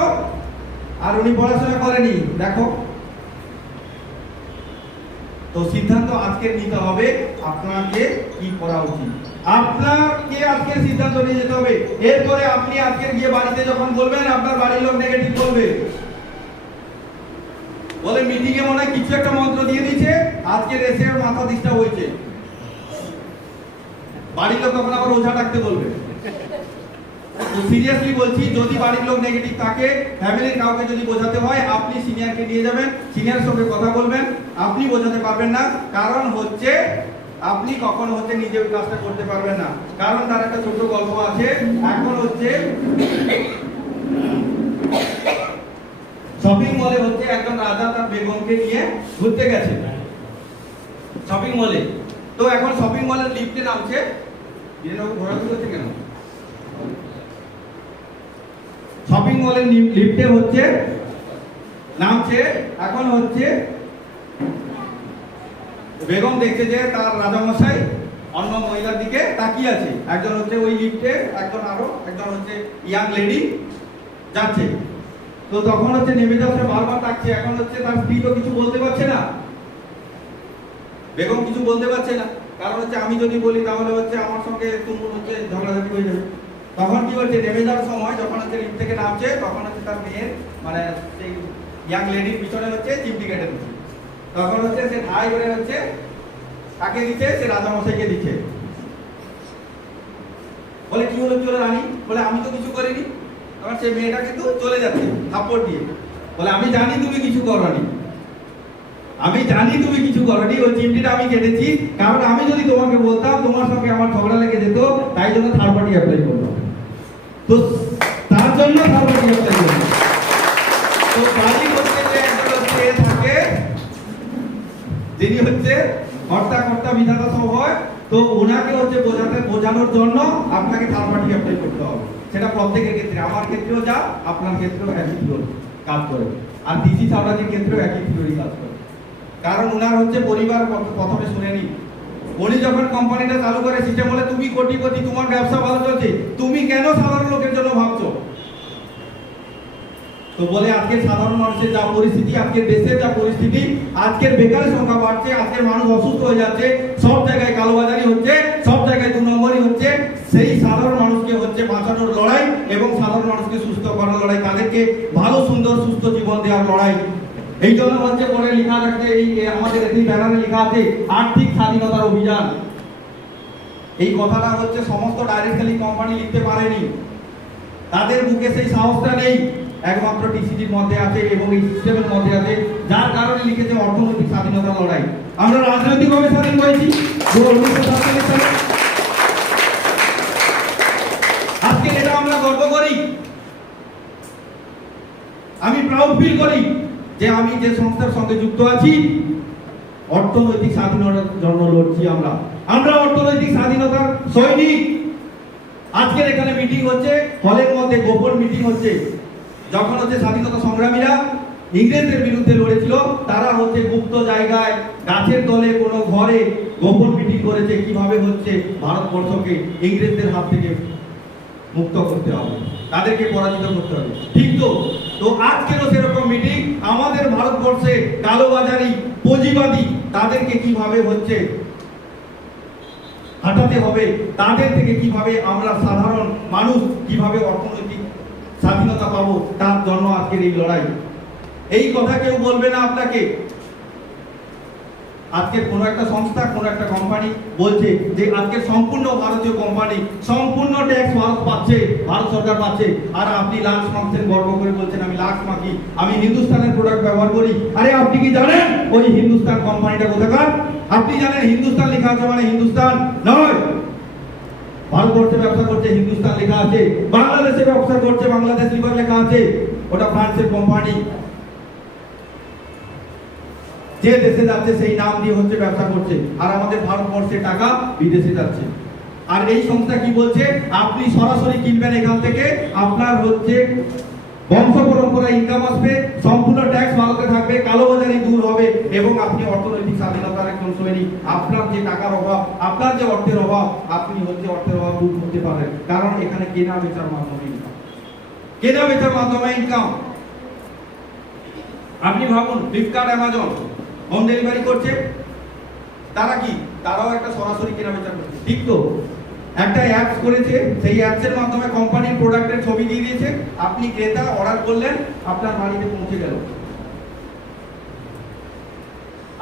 আর উনি পড়াশোনা করেনি, দেখো। তো সিদ্ধান্ত আজকে নিতে হবে আপনাকে কি করা উচিত, আপনাকে আজকে সিদ্ধান্ত নিয়ে যেতে হবে। এরপরে আপনি আজকে গিয়ে বাড়িতে যখন বলবেন, আপনার বাড়ির লোক নেগেটিভ বলবে, বলে মিটিং এ মনে হয় কিছু একটা মন্ত্র দিয়ে দিয়েছে, আজকে এসে মাথা ডিস্টার্ব হয়েছে। বাড়ির লোক তখন আবার ওঝা ডাকতে বলবে। তো সিরিয়াসলি বলছি, যদি বাড়ির লোক নেগেটিভ থাকে, ফ্যামিলির কাউকে যদি বোঝাতে হয়, আপনি সিনিয়রকে নিয়ে যাবেন, সিনিয়র সঙ্গে কথা বলবেন। আপনি বোঝাতে পারবেন না, কারণ হচ্ছে আপনি কখনো হচ্ছে নিজে ওই কাজটা করতে পারবেন না। কারণ তার একটা ছোট গল্প আছে। এখন হচ্ছে শপিং মলে হচ্ছে একজন রাজা তার বেগমকে নিয়ে ঘুরতে গেছে শপিং মলে। তো এখন শপিং মলের লিফটে নামছে, ঘোরাঘুরি করছে কেন? শপিং মলের লিফটে হচ্ছে নামছে, এখন হচ্ছে বেগম দেখছে যে তার রাজামশাই অন্য মহিলার দিকে তাকিয়ে আছে। একজন হচ্ছে ওই লিফটে, একজন হচ্ছে ইয়াং লেডি যাচ্ছে। তো তখন হচ্ছে নেমে যাচ্ছে, বারবার ডাকছে। এখন হচ্ছে তার স্ত্রী তো কিছু বলতে পারছে না, বেগম কিছু বলতে পারছে না, কারণ হচ্ছে আমি যদি বলি তাহলে হচ্ছে আমার সঙ্গে তুমুল হচ্ছে ঝগড়াঝাটি হয়ে যাবে। তখন কি হচ্ছে, নেমে যাওয়ার সময় যখন হচ্ছে লিফট থেকে নামছে, তখন হচ্ছে তার মেয়ের মানে সেই ইয়াং লেডির পিছনে হচ্ছে চিমটি কেটে দিচ্ছে। তখন হচ্ছে সে ঠাই করে হচ্ছে কাকে দিচ্ছে, সে রাজামশাইকে দিচ্ছে। বলে কি হলো রানী? বলে আমি তো কিছু করিনি। তখন সেই মেয়েটা কিন্তু চলে যাচ্ছে থাপ্পড় দিয়ে, বলে আমি জানি তুমি কিছু করনি, আমি জানি তুমি কিছু করনি, ওই চিমটিটা আমি কেটেছি, কারণ আমি যদি তোমাকে বলতাম তোমার সঙ্গে আমার ঝগড়া লেগে যেত, তাই জন্য থার্ড পার্টি অ্যাপ্লাই করলাম। তো তার জন্য থার্ড পার্টি অ্যাপ্লাই করলাম। তো বাড়ি করতে যে একজন হচ্ছে থাকে, যিনি হচ্ছে কর্তা বিধাতা সব হয়, তো ওনাকে হচ্ছে বোঝানোর জন্য আপনাকে থার্ড পার্টি অ্যাপ্লাই করতে হবে। সেটা প্রত্যেকের ক্ষেত্রে, আমার ক্ষেত্রেও যা, আপনার ক্ষেত্রেও একই থিওরি কাজ করে, আর ডিসি সামরাজ্যের ক্ষেত্রেও একই থিওরি কাজ করে। কারণ ওনার হচ্ছে পরিবার প্রথমে শুনেনি, উনি যখন কোম্পানিটা চালু করে সিস্টেম বলে তুমি কোটিপতি, তোমার ব্যবসা ভালো চলছে, তুমি কেন সাধারণ লোকের জন্য ভাবছো? তো বলে আজকে সাধারণ মানুষের যা পরিস্থিতি, আজকে দেশের যা পরিস্থিতি, আজকের বেকারের সংখ্যা বাড়ছে, আজকের মানুষ অসুস্থ হয়ে যাচ্ছে, সব জায়গায় কালোবাজারি হচ্ছে, সব জায়গায় 2 নম্বরই হচ্ছে। সেই সাধারণ মানুষকে হচ্ছে বাঁচানোর লড়াই এবং সাধারণ মানুষকে সুস্থ করার লড়াই, তাদেরকে ভালো সুন্দর সুস্থ জীবন দেওয়ার লড়াই। এই জন্য হচ্ছে পরে লেখা থাকছে, এই আমাদের এই ব্যানারে লেখা আছে আর্থিক স্বাধীনতার অভিযান। এই কথাটা হচ্ছে সমস্ত ডাইরেক্টলি কোম্পানি লিখতে পারেনি, তাদের বুকে সেই সাহসটা নেই, একমাত্র টিসিডির মধ্যে আছে এবং এই সিস্টেমের মধ্যে আছে, যার কারণে লিখেছে অর্থনৈতিক স্বাধীনতার লড়াই। আমরা রাজনৈতিকভাবে স্বাধীন হয়েছি 1947 সালে। আজকে এটা আমরা গর্ব করি, আমি প্রাউড ফিল করি যে আমি যে সংস্থার সঙ্গে যুক্ত আছি, অর্থনৈতিক স্বাধীনতার জন্য লড়ছি। আমরা অর্থনৈতিক স্বাধীনতার সৈনিক। আজকের এখানে মিটিং হচ্ছে, হলের মধ্যে গোপন মিটিং হচ্ছে। যখন হচ্ছে স্বাধীনতা সংগ্রামীরা ইংরেজদের বিরুদ্ধে লড়েছিল, তারা হচ্ছে গুপ্ত জায়গায়, গাছের তলে, কোনো ঘরে গোপন মিটিং করেছে, কিভাবে হচ্ছে ভারতবর্ষকে ইংরেজদের হাত থেকে মুক্ত করতে হবে, তাদেরকে পরাজিত করতে হবে। ঠিক তো? তো আজকেরও সেরকম মিটিং, আমাদের ভারতবর্ষে কালোবাজারি, পুঁজিবাদী, তাদেরকে কিভাবে হচ্ছে হাঁটাতে হবে, তাদের থেকে কিভাবে আমরা সাধারণ মানুষ কিভাবে অর্থনৈতিক স্বাধীনতা পাবো, তার জন্য আজকের এই লড়াই। এই কথা কেউ বলবে না আপনাকে। আজকে কোন একটা সংস্থা, কোন একটা কোম্পানি বলছে যে আজকে সম্পূর্ণ ভারতীয় কোম্পানি, সম্পূর্ণ ট্যাক্স ভারত পাচ্ছে, ভারত সরকার পাচ্ছে, আর আপনি লাক্স মাংসের গর্ব করে বলছেন আমি লাক্স মাখি, আমি হিন্দুস্তানের প্রোডাক্ট ব্যবহার করি। আরে আপনি কি জানেন ওই হিন্দুস্তান কোম্পানিটা কোথাকার? আপনি জানেন হিন্দুস্তান লেখা আছে মানে হিন্দুস্তান নয়। ভারতবর্ষে ব্যবসা করছে হিন্দুস্তান লেখা আছে, বাংলাদেশে ব্যবসা করছে বাংলাদেশ লিভার লেখা আছে। ওটা ফ্রান্সের কোম্পানি। যে দেশে যাচ্ছে সেই নাম দিয়ে হচ্ছে ব্যবসা করছে, আর আমাদের ভারতবর্ষে টাকা বিদেশে যাচ্ছে। আর এই সংস্থা কি বলছে, আপনি সরাসরি কিনবেন এখান থেকে, আপনার হচ্ছে বংশ পরম্পরা ইনকাম আসবে, সম্পূর্ণ ট্যাক্স ভারতে থাকবে, কালোবাজারি দূর হবে এবং আপনি অর্থনৈতিক স্বাধীনতার একজন সৈনিক। আপনার যে টাকার অভাব, আপনার যে অর্থের অভাব, আপনি হচ্ছে অর্থের অভাব দূর করতে পারেন, কারণ এখানে কেনা বেচার মাধ্যমে ইনকাম, কেনা বেচার মাধ্যমে ইনকাম। আপনি ভাবুন, ফ্লিপকার্ট, অ্যামাজন হোম ডেলিভারি করছে, তারা কি, তারাও একটা সরাসরি কেনা বেচা করছে, ঠিক তো? একটা অ্যাপস করেছে, সেই অ্যাপসের মাধ্যমে কোম্পানির প্রোডাক্টের ছবি দিয়ে দিয়েছে, আপনি ক্রেতা অর্ডার করলেন, আপনার বাড়িতে পৌঁছে গেল,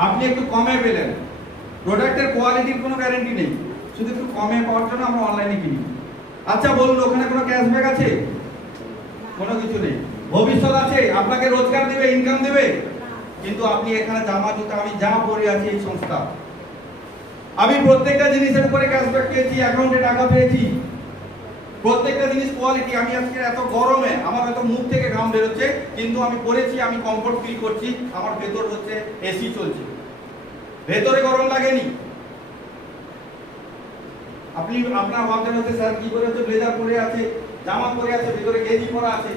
আপনি একটু কমে পেলেন। প্রোডাক্টের কোয়ালিটির কোনো গ্যারান্টি নেই, শুধু একটু কমে পাওয়ার জন্য আমরা অনলাইনে কিনি। আচ্ছা বলুন, ওখানে কোনো ক্যাশব্যাক আছে? কোনো কিছু নেই। ভবিষ্যৎ আছে, আপনাকে রোজগার দেবে, ইনকাম দেবে, কিন্তু আপনি এখানে জামা জুতা, আমি যা পরে আছি এই সংস্থা, আমি প্রত্যেকটা জিনিসের উপরে ক্যাশব্যাক পেয়েছি, অ্যাকাউন্টে টাকা পেয়েছি, প্রত্যেকটা জিনিস কোয়ালিটি। আমি আজকে এত গরমে আমার হয়তো মুখ থেকে ঘাম বেরোচ্ছে, কিন্তু আমি পরেছি, আমি কমফোর্ট ফিল করছি, আমার ভেতর হচ্ছে এসি চলছে, ভেতরে গরম লাগেনি। আপনি আপনার ভাবছেন হচ্ছে স্যার কি করে হচ্ছে ব্লেজার পরে আছে, জামা পরে আছে, ভেতরে গেঞ্জি পরা আছে,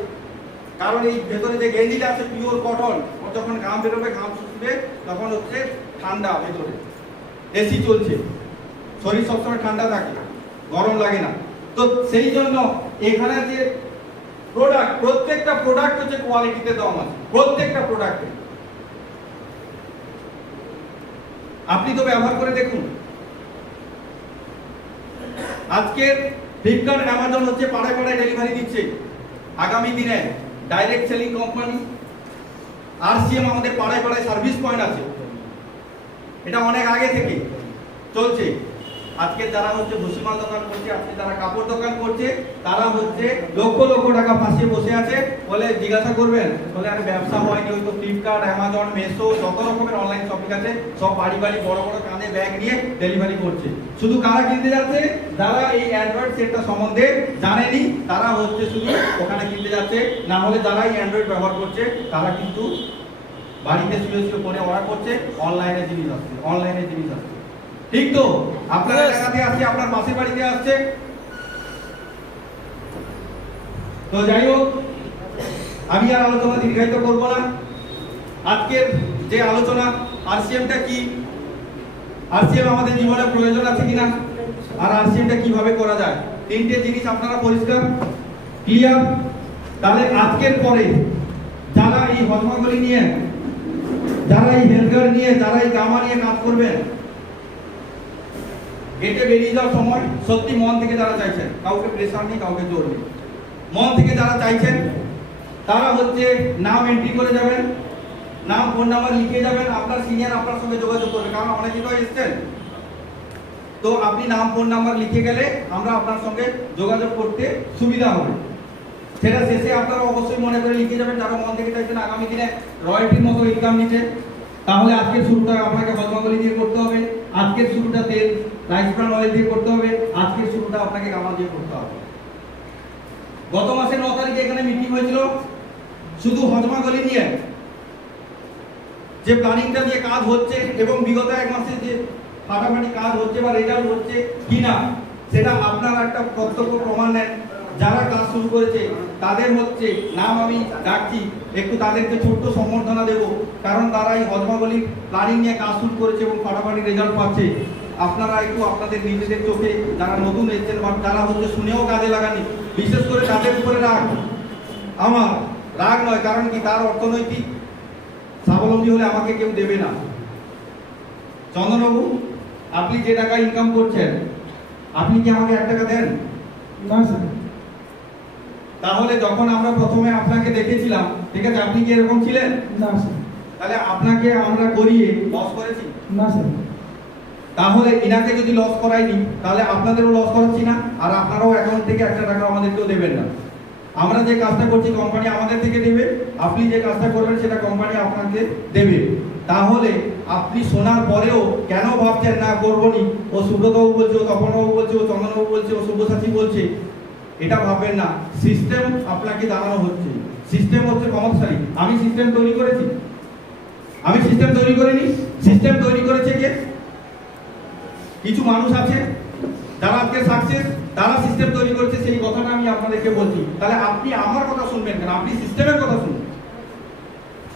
কারণ এই ভেতরে যে গেঞ্জিটা আছে পিওর কটন, ও যখন ঘাম বেরোবে, ঘাম শুষবে, তখন হচ্ছে ঠান্ডা, ভেতরে এসি চলছে, শরীর সবসময় ঠান্ডা থাকে, গরম লাগে না। তো সেই জন্য এখানে যে প্রোডাক্ট, প্রত্যেকটা প্রোডাক্ট হচ্ছে কোয়ালিটিতে দাম আছে, প্রত্যেকটা প্রোডাক্টে। আপনি তো ব্যবহার করে দেখুন। আজকে ফ্লিপকার্ট, অ্যামাজন হচ্ছে পাড়ায় পাড়ায় ডেলিভারি দিচ্ছে, আগামী দিনে ডাইরেক্ট সেলিং কোম্পানি, আরসিএম আমাদের পাড়ায় পাড়ায় সার্ভিস পয়েন্ট আছে, এটা অনেক আগে থেকে চলছে। আজকে যারা হচ্ছে ভুসিমাল দোকান করছে, আজকে যারা কাপড় দোকান করছে, তারা হচ্ছে লক্ষ লক্ষ টাকা ফাঁসিয়ে বসে আছে, বলে জিজ্ঞাসা করবেন, বলে আর ব্যবসা হয়নি, ওই তো ফ্লিপকার্ট, অ্যামাজন, মেসো, যত রকমের অনলাইন শপিং আছে, সব বাড়ি বাড়ি বড় বড় কাঁধে ব্যাগ নিয়ে ডেলিভারি করছে। শুধু কারা কিনতে যাচ্ছে, যারা এই অ্যান্ড্রয়েড সেটটা সম্বন্ধে জানেনি, তারা হচ্ছে শুধু ওখানে কিনতে যাচ্ছে। না হলে যারা এই অ্যান্ড্রয়েড ব্যবহার করছে, তারা কিন্তু বাড়িতে শুয়ে শুয়ে ফোনে অর্ডার করছে, অনলাইনে জিনিস আসছে, অনলাইনে জিনিস আসছে, ঠিক তো? আপনার এলাকাতে আসছে, আপনার পাশের বাড়িতে আসছে। তো যাই হোক, আমি আর আলোচনা দীর্ঘায়িত করব না। আজকের যে আলোচনা, আরসিএমটা কি, আরসিএম আমাদের জীবনে প্রয়োজন আছে কিনা, আর আরসিএমটা কিভাবে করা যায়, তিনটে জিনিস আপনারা পরিষ্কার, ক্লিয়ার? তাহলে আজকের পরে যারা এই হজমাগুলি নিয়ে, যারা এই হেলগার নিয়ে, যারা এই গামা নিয়ে কাজ করবেন, গেটে বেরিয়ে যাওয়ার সময় সত্যি মন থেকে যারা চাইছেন, কাউকে প্রেসার নেই, কাউকে জোর নেই, মন থেকে যারা চাইছেন, তারা হচ্ছে নাম এন্ট্রি করে যাবেন, নাম, ফোন নাম্বার লিখে যাবেন, আপনার সিনিয়র আপনার সঙ্গে যোগাযোগ করবে, কারণ অনেকে তো এসছেন, তো আপনি নাম, ফোন নাম্বার লিখে গেলে আমরা আপনার সঙ্গে যোগাযোগ করতে সুবিধা হবে। সেটা শেষে আপনারা অবশ্যই মনে করে লিখে যাবেন, যারা মন থেকে চাইছেন আগামী দিনে রয়্যালটির মতো ইনকাম নিতে, তাহলে আজকের শুরুটা আপনাকে হজমাগুলি দিয়ে করতে হবে, আজকের শুরুটা তেল, রাইস ব্রান অয়েল দিয়ে করতে হবে, আজকের শুরুটা আপনাকে গামা দিয়ে করতে হবে। গত মাসের 9 তারিখে এখানে মিটিং হয়েছিল, শুধু হজমাগুলি নিয়ে যে প্ল্যানিংটা নিয়ে কাজ হচ্ছে এবং বিগত এক মাসে যে ফাটাফাটি কাজ হচ্ছে বা রেজাল্ট হচ্ছে কিনা, সেটা আপনার একটা প্রত্যক্ষ প্রমাণ নেন। যারা কাজ শুরু করেছে তাদের হচ্ছে নাম আমি ডাকছি, একটু তাদেরকে ছোট্ট সম্বর্ধনা দেব, কারণ তারা এই হজমাগুলির প্ল্যানিং নিয়ে কাজ শুরু করেছে এবং ফাটাফাটি রেজাল্ট পাচ্ছে। আপনারা একটু আপনাদের নিজেদের চোখে, যারা নতুন এসেছেন বা যারা হচ্ছে শুনেও কাজে লাগানি, বিশেষ করে তাদের উপরে রাগ, আমার রাগ নয়, কারণ কি, তার অর্থনৈতিক স্বাবলম্বী হলে আমাকে কেউ দেবে না। চন্দনবাবু, আপনি যে টাকা ইনকাম করছেন, আপনি কি আমাকে 1 টাকা দেন? না স্যার। তাহলে যখন আমরা প্রথমে আপনাকে দেখেছিলাম, ঠিক আছে, আপনি কি এরকম ছিলেন? না স্যার। তাহলে আপনাকে আমরা করিয়ে লস করেছি? না স্যার। তাহলে ইনাকে যদি লস করাইনি, তাহলে আপনাদেরও লস করাচ্ছি না, আর আপনারাও অ্যাকাউন্ট থেকে 1 টাকা আমাদেরকেও দেবেন না। আমরা যে কাজটা করছি কোম্পানি আমাদের থেকে দেবে, আপনি যে কাজটা করবেন সেটা কোম্পানি আপনাকে দেবে। তাহলে আপনি শোনার পরেও কেন ভাবছেন না করবনি, ও সুব্রতবাবু বলছে, ও তপনবাবু বলছে, ও চন্দনবাবু বলছে, ও শুভসাচী বলছে, এটা ভাববেন না। সিস্টেম আপনাকে জানানো হচ্ছে, সিস্টেম হচ্ছে ক্ষমতাশালী। আমি সিস্টেম তৈরি করেছি? আমি সিস্টেম তৈরি করিনি। সিস্টেম তৈরি করেছে কে? কিছু মানুষ আছে যারা আজকে সাকসেস, তারা সিস্টেম তৈরি করেছে, সেই কথাটা আমি আপনাদেরকে বলছি। তাহলে আপনি আমার কথা শুনবেন কেন? আপনি সিস্টেমের কথা শুনুন।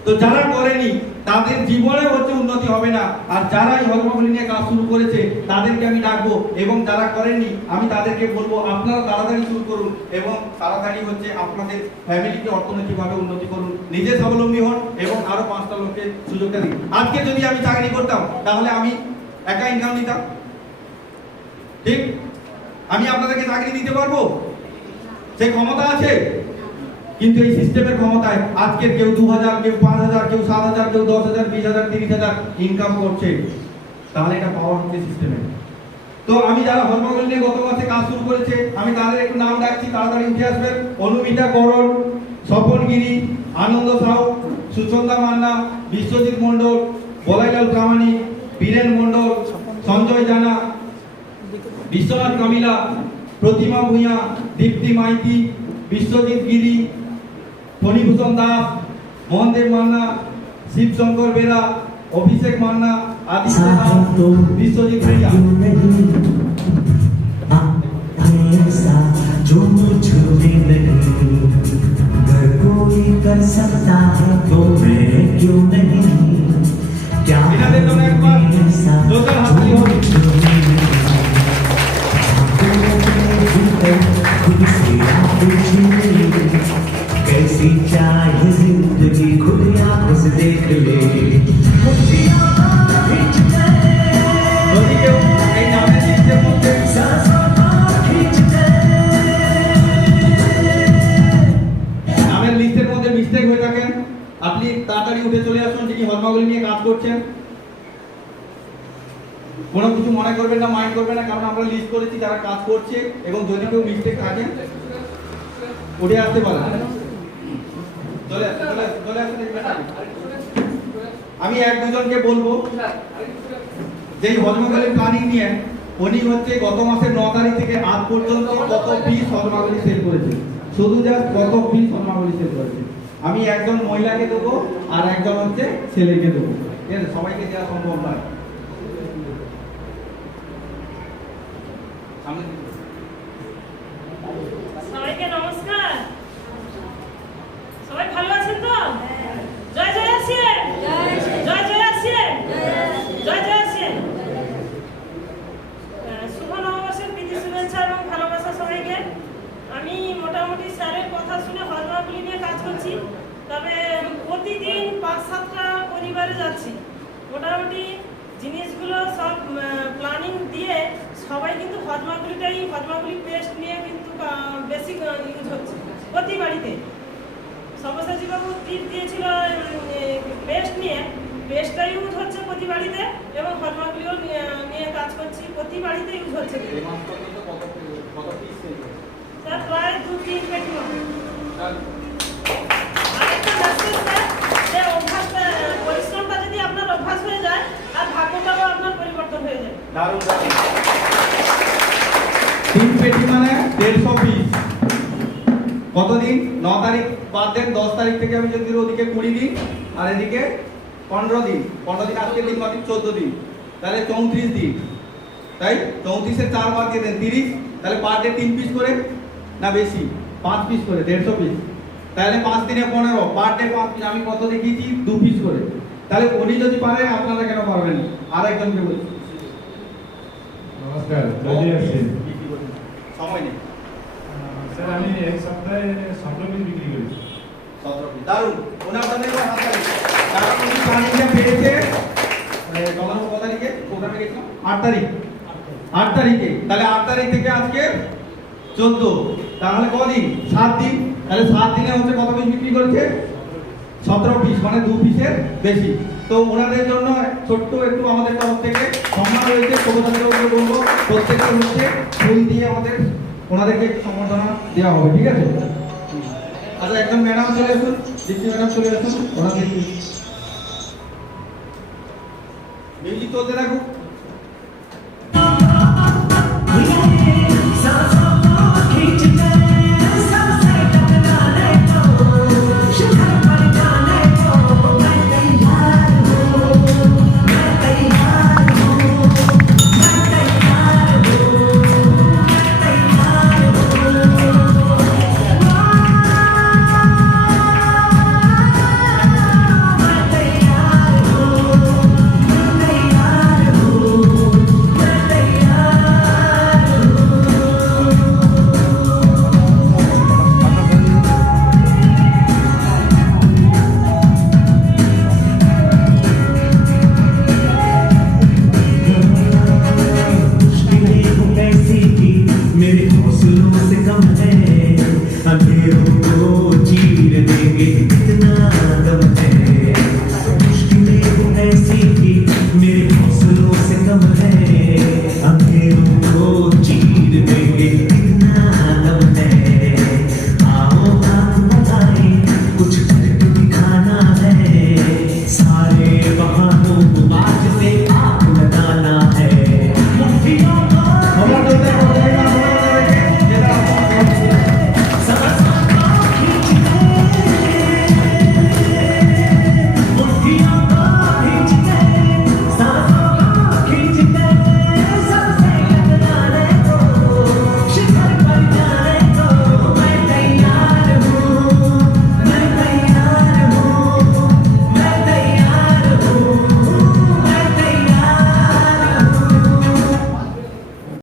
তো যারা করেনি তাদের জীবনে হচ্ছে উন্নতি হবে না। আর যারা এই হজমাগুলি নিয়ে কাজ শুরু করেছে তাদেরকে আমি ডাকবো, এবং যারা করেননি আমি তাদেরকে বলবো আপনারা তাড়াতাড়ি শুরু করুন এবং তাড়াতাড়ি হচ্ছে আপনাদের ফ্যামিলিকে অর্থনৈতিকভাবে উন্নতি করুন, নিজে স্বাবলম্বী হন এবং আরো 5টা লোককে সুযোগটা দিন। আজকে যদি আমি চাকরি করতাম তাহলে আমি একা ইনকাম দিতাম, ঠিক? আমি আপনাদেরকে চাকরি দিতে পারবো? সেই ক্ষমতা আছে? কিন্তু এই সিস্টেমের ক্ষমতায় আজকে কেউ 2000, কেউ 5000, কেউ 7000, কেউ 10000, 20000, 30000 ইনকাম করছে। তাহলে এটা পাওয়ার হচ্ছে সিস্টেমের। তো আমি যারা হজমাগুলি নিয়ে গত মাসে কাজ শুরু করেছে আমি তাদের একটু নাম ডাকছি, তাড়াতাড়ি উঠে আসবেন। অনুমিতা করণ, স্বপন গিরি, আনন্দ সাউ, সুচন্দা মান্না, বিশ্বজিৎ মণ্ডল, বলাইলাল প্রামাণিক, বীরেন মণ্ডল, সঞ্জয় জানা, বিশ্বনাথ কামিলা, প্রতিমা ভূঁইয়া, দীপ্তি মাইতি, বিশ্বজিৎ গিরি, ফণীভূষণ দাস, মোহনদেব মান্না, শিবশঙ্কর বেরা, অভিষেক মান্না, আদিত্য দাস, বিশ্বজিৎ ভূঁইয়া। जो मुझे नहीं अगर कोई कर सकता है तो मैं क्यों नहीं क्या इन्हें तो एक बार जोकर हाथी हो खुद से कैसी चाहे जिंदगी खुद आंखों से देख ले আপনি তাড়াতাড়ি উঠে চলে আসুন যিনি হজমাগুলি নিয়ে কাজ করছেন। কোনো কিছু মনে করবেন না, মাইন্ড করবেন না, কারণ আমরা লিস্ট করেছি যারা কাজ করছে, এবং যদি কেউ মিস্টেক থাকে উঠে আসতে পারেন। চলে আসুন। আমি 1-2 জনকে বলবো যে হজমাগুলি প্ল্যানিং নিয়ে উনি হচ্ছে গত মাসের 9 তারিখ থেকে আজ পর্যন্ত কত পিস হজমাগুলি সেল করেছে, শুধু জাস্ট কত পিস হজমাগুলি সেল করেছে। আমি একজন মহিলাকে দেবো আর একজন হচ্ছে ছেলেকে দেবো, ঠিক আছে? সবাইকে দেওয়া সম্ভব নয়। সবাইকে নমস্কার। সবাই ভালো আছেন তো? জয় জয় আসিয়ে, জয় জয় আসিয়ে, জয় জয় আসিয়ে। শুভ নববর্ষের প্রীতি শুভেচ্ছা এবং ভালোবাসা সবাইকে। আমি মোটামুটি স্যারের কথা শুনে হজমাগুলি নিয়ে কাজ করছি, তবে প্রতিদিন 5-7টা পরিবারে যাচ্ছি। মোটামুটি জিনিসগুলো সব প্ল্যানিং দিয়ে সবাই কিন্তু হজমাগুলি পেস্ট নিয়ে কিন্তু বেশি ইউজ হচ্ছে প্রতি বাড়িতে। সব্যসাচীবাবু টিপ দিয়েছিল পেস্ট নিয়ে, পেস্টটা ইউজ হচ্ছে প্রতি বাড়িতে এবং হজমাগুলিও নিয়ে কাজ করছি, প্রতি বাড়িতে ইউজ হচ্ছে। স্যার প্রায় 2-3 পেটি মতো। আরেকটা মেসেজ স্যার, যে অভ্যাসটা, পরিশ্রমটা যদি আপনার অভ্যাস হয়ে যায় আর ভাগ্যটাও আপনার পরিবর্তন হয়ে যায়। দারুণ। 3 পেটি মানে 150 পিস। কতদিন? 9 তারিখ বাদ দেন, 10 তারিখ থেকে আমি যদি ওদিকে 20 দিন আর এদিকে 15 দিন, 15 দিন আজকে দিন বাদ 14 দিন, তাহলে 34 দিন। তাই 34-এর 4 বাদ দিয়ে দেন 30, তাহলে পার ডে 3 পিস করে না বেশি? 5 পিস করে, 150 পিস। তাহলে 5 দিনে 15, পার ডে 5 পিস। আমি কত দেখিয়েছি? 2 পিস করে। তাহলে উনি যদি পারে আপনারা কেন পারবেন? আর একজনকে বলছি। নমস্কার, জয় আসছেন। সময় নেই স্যার, আমি এক সপ্তাহে 17 পিস বিক্রি করেছি। 17 পিস। দারুণ। ওনার জন্য একবার হাত তালি। কারণ উনি প্ল্যানিংটা পেয়েছে কত তারিখে প্রোগ্রামে গেছিলাম? 8 তারিখ। 8 তারিখে। তাহলে 8 তারিখ থেকে আজকে 14, তাহলে কদিন? 7 দিন। তাহলে 7 দিনে হচ্ছে কত পিস বিক্রি করেছে? 17 পিস, মানে 2 পিসের বেশি। তো ওনাদের জন্য ছোট্ট একটু আমাদের তরফ থেকে সম্মান রয়েছে, সব্যসাচীবাবুকে বলবো প্রত্যেকটা হচ্ছে ফুল দিয়ে আমাদের ওনাদেরকে একটু সম্বর্ধনা দেওয়া হবে, ঠিক আছে? আচ্ছা, একজন ম্যাডাম চলে আসুন, দীপ্তি ম্যাডাম চলে আসুন। ওনাদের মিউজিক চলতে থাকুক।